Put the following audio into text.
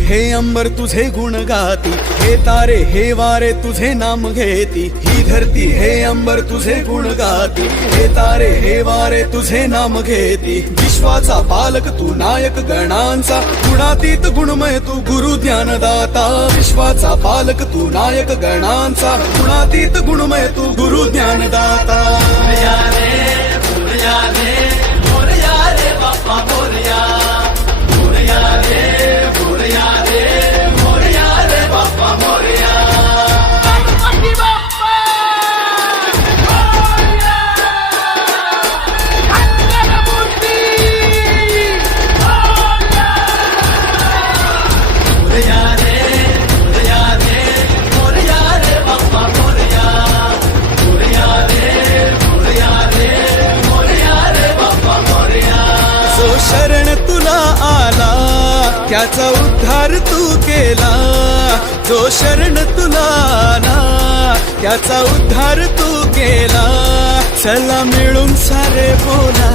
हे अंबर तुझे गुण गाती, हे तारे हे वारे तुझे नाम घेती। ही धरती हे अंबर तुझे गुण गाती, हे तारे हे वारे तुझे नाम घेती। विश्वाचा पालक तू नायक गणांचा, गुणातीत गुणमय तू गुरु ज्ञानदाता। विश्वाचा पालक तू नायक गणांचा, गुणातीत गुणमय तू गुरु ज्ञानदाता। शरण तुला आला त्याचा उद्धार तू केला, जो शरण तुला आला त्याचा उद्धार तू केला। चला मिळून सारे बोला।